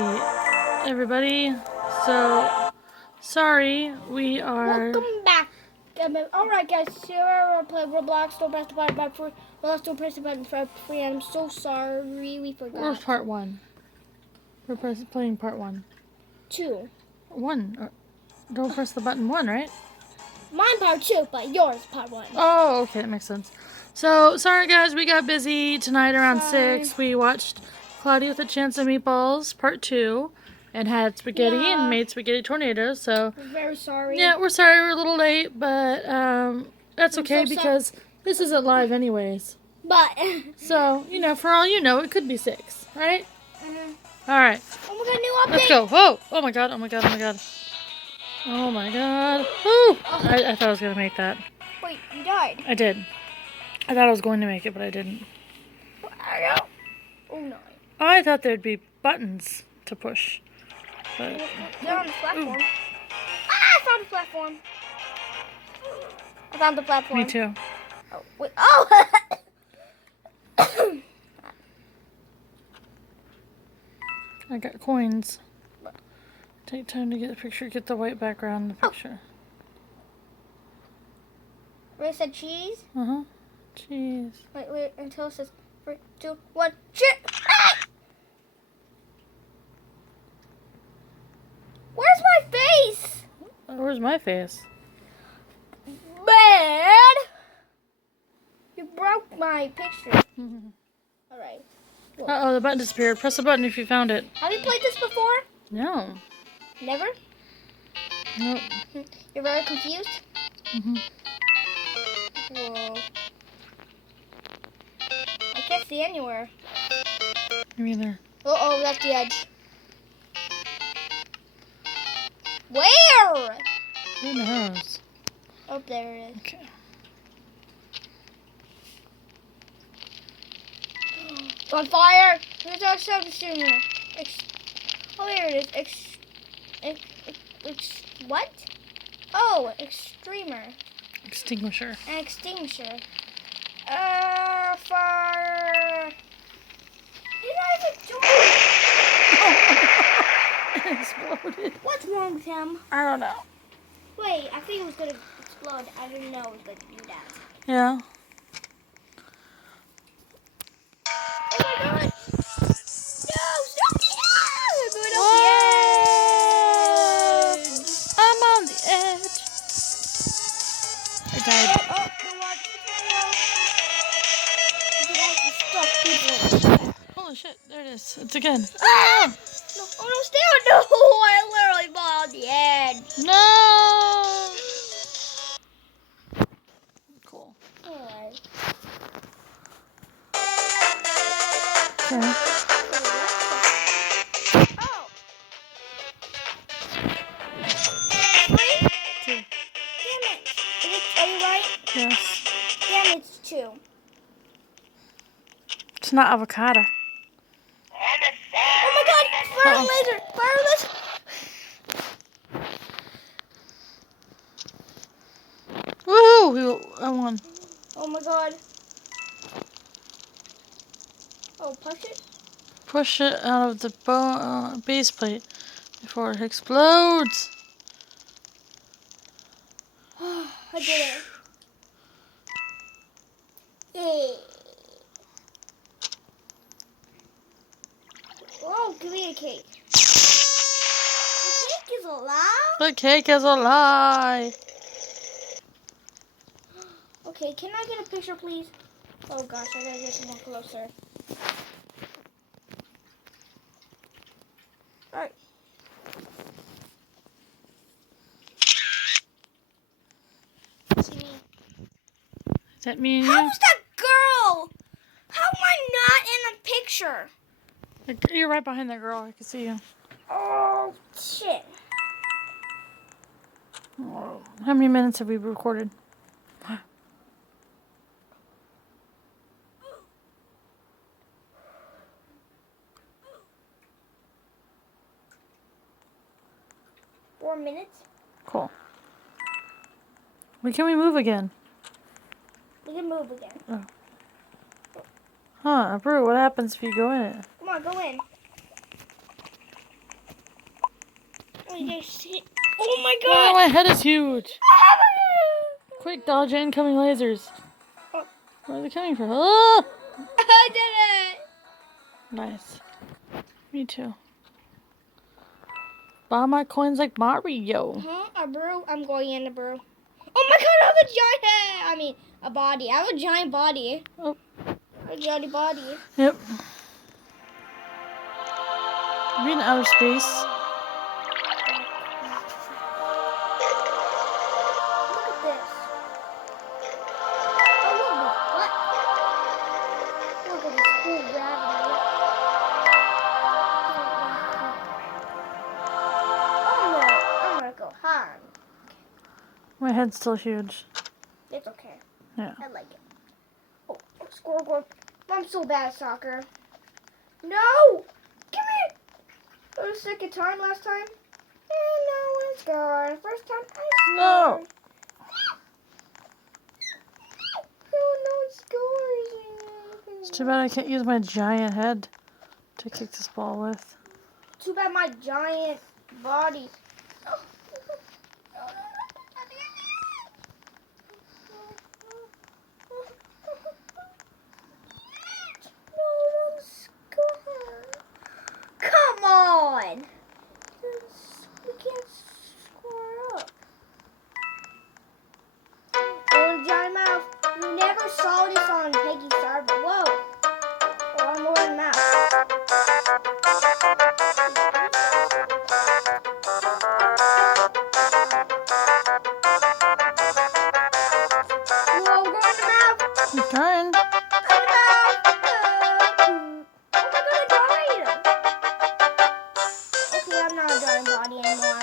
everybody. So, sorry, we are... Welcome back. Alright guys, here we're playing Roblox. Don't press the button for don't press the button for free. I'm so sorry, we forgot. Where's part 1? We're playing part 1. 2. 1. Don't press the button 1, right? Mine part 2, but yours part 1. Oh, okay, that makes sense. So, sorry guys, we got busy tonight around 6. We watched Cloudy with a Chance of Meatballs, part 2, and had spaghetti and made spaghetti tornadoes, so... We're very sorry. Yeah, we're sorry we're a little late, but that's okay because this isn't live anyways. But... So, you know, for all you know, it could be 6, right? Mm-hmm. Alright. Oh my god, new update! Let's go. Whoa! Oh my god, oh my god, oh my god. Oh my god. Woo! I thought I was going to make that. Wait, you died. I did. I thought I was going to make it, but I didn't. Oh no. I thought there'd be buttons to push. But... They're on the platform. I found the platform. I found the platform. Me too. Oh, wait. Oh! I got coins. Take time to get the picture. Get the white background in the picture. Where it said cheese? Uh-huh. Cheese. Wait, until it says 3, 2, 1, cheese! Ah! Where's my face? Where's my face? Bad! You broke my picture. Alright. Uh-oh, the button disappeared. Press the button if you found it. Have you played this before? No. Never? Nope. You're very confused? Mm-hmm. Whoa. I can't see anywhere. Me either. Uh-oh, that's the edge. Where? Who knows? Oh, there it is. Okay. On fire! There's our submachine. Oh, here it is. What? Oh, extremer. Extinguisher. An extinguisher. Fire. You guys are It exploded. What's wrong with him? I don't know. Wait, I think it was going to explode. I didn't know it was going to do that. Yeah. Oh my god! No! Stop! No! We're going off the edge! I'm on the edge. I died. Oh, the water. You have to stop people. Holy shit, there it is. It's again. Ah! No, oh no, stay on! No! I literally fall on the edge. No! Cool. Alright. Okay. Oh! 3? 2. Damn it! Are you right? Yes. Damn, it's 2. It's not avocado. Oh my god! Fire laser! Fire laser! Woohoo! I won. Oh my god. Oh, push it? Push it out of the base plate before it explodes. I did it. Yay. Oh, give me a cake. The cake is alive? The cake is a lie. Okay, can I get a picture, please? Oh gosh, I gotta get more closer. Alright. See me. Is that me and you? How's that girl? How am I not in a picture? You're right behind that girl. I can see you. Oh, shit. Oh, how many minutes have we recorded? 4 minutes? Cool. When can we move again? We can move again. Oh. Huh, Brew, what happens if you go in it? Come on, go in. I just hit. Oh my Oh, god! my head is huge. Quick, dodge incoming lasers. Oh. Where are they coming from? Oh! I did it! Nice. Me too. Buy my coins like Mario. Huh? A brew? I'm going in the brew. Oh my god, I have a giant head! I mean, a body. I have a giant body. Oh. A giant body. Yep. Be in outer space. Look at this. Oh, what? Look at this cool gravity. I'm gonna go hard. My head's still huge. It's okay. Yeah. I like it. Oh, score. I'm so bad at soccer. No! Give me! It was the second time last time. And no one scored. First time I scored. No! No one scores. It's too bad I can't use my giant head to kick this ball with. Too bad my giant body. Come on! We can't score up. Oh, giant mouth. You never saw this on Peggy's Star, but whoa. Oh, I'm more than mouth. Whoa, go in the mouth. I'm trying. Go in the mouth. Oh my god, I died. Okay, I'm not a giant body anymore.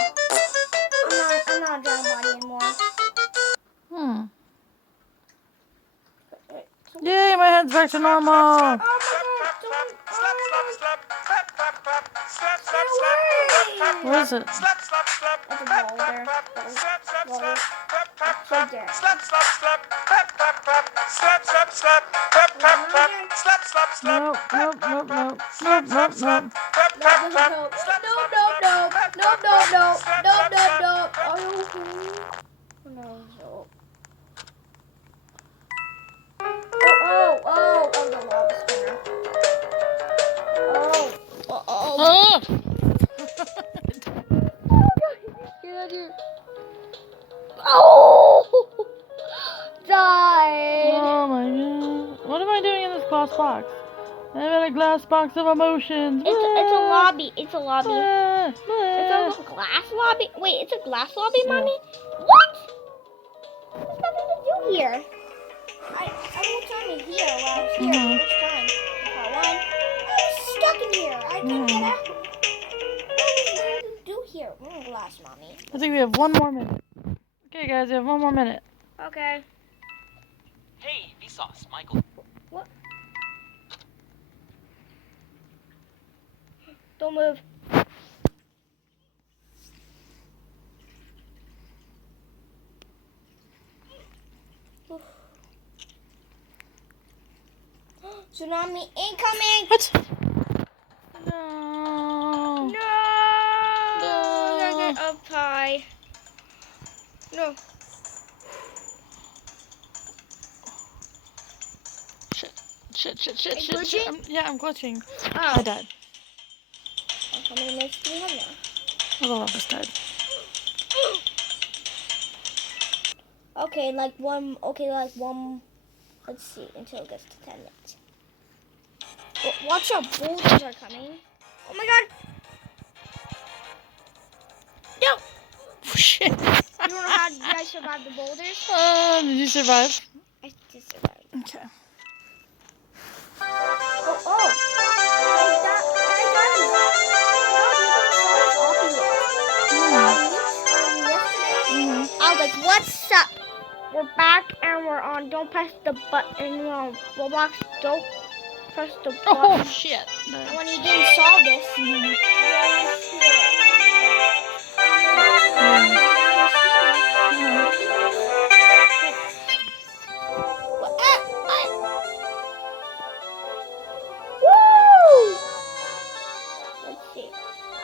I'm not a giant body anymore. Yay, my head's back to normal. Oh my god, don't. What is it? It's a boulder. Boulder. Right there. Nope. No. Oh, the lava spinner. Oh. Oh! Oh! Died. Oh my god. What am I doing in this glass box? I'm in a glass box of emotions. It's a lobby. It's a lobby. Ah, It's a glass lobby. Wait, it's a glass lobby, Yeah. Mommy? What? There's nothing to do here. I won't tell me here while I was here Mhm. first time. Part one. I was stuck in here. I couldn't get out. What was there to do here? We're in glass, Mommy. I think we have one more minute. Okay, guys, we have one more minute. Okay. Hey, Vsauce, Michael. Don't move. Tsunami incoming! What? No. No! I get up high. No. Shit. glitching? I'm glitching. Oh. I died. How many minutes do we have now? A lot of us died. Okay, let's see, until it gets to 10 minutes. Watch out, boulders are coming. Oh my god! No! Shit. You don't know how you guys survive the boulders? Did you survive? I just survived. Okay. Oh! I was like, what's up? We're back and we're on Don't Press the Button. We're on Roblox. Don't press the button. Oh, shit. And when you didn't solve this, Woo! Let's see.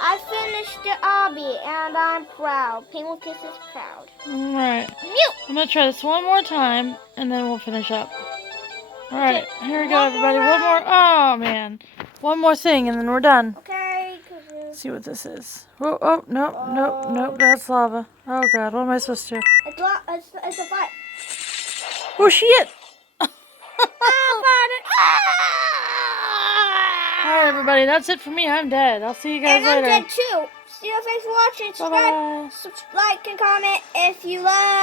I finished the obby and I'm proud. Penguin Kiss is proud. Alright. Mute! I'm gonna try this one more time and then we'll finish up. Alright, Okay, here we go, one everybody. more One more. Oh, man. One more thing and then we're done. Okay, Let's see what this is. Oh, oh, nope, nope, nope. That's lava. Oh, God. What am I supposed to do? it's a fight. Oh, shit! Alright, everybody. That's it for me. I'm dead. I'll see you guys And I'm later. dead too. See you, thanks for watching. Bye-bye. Like and comment if you love.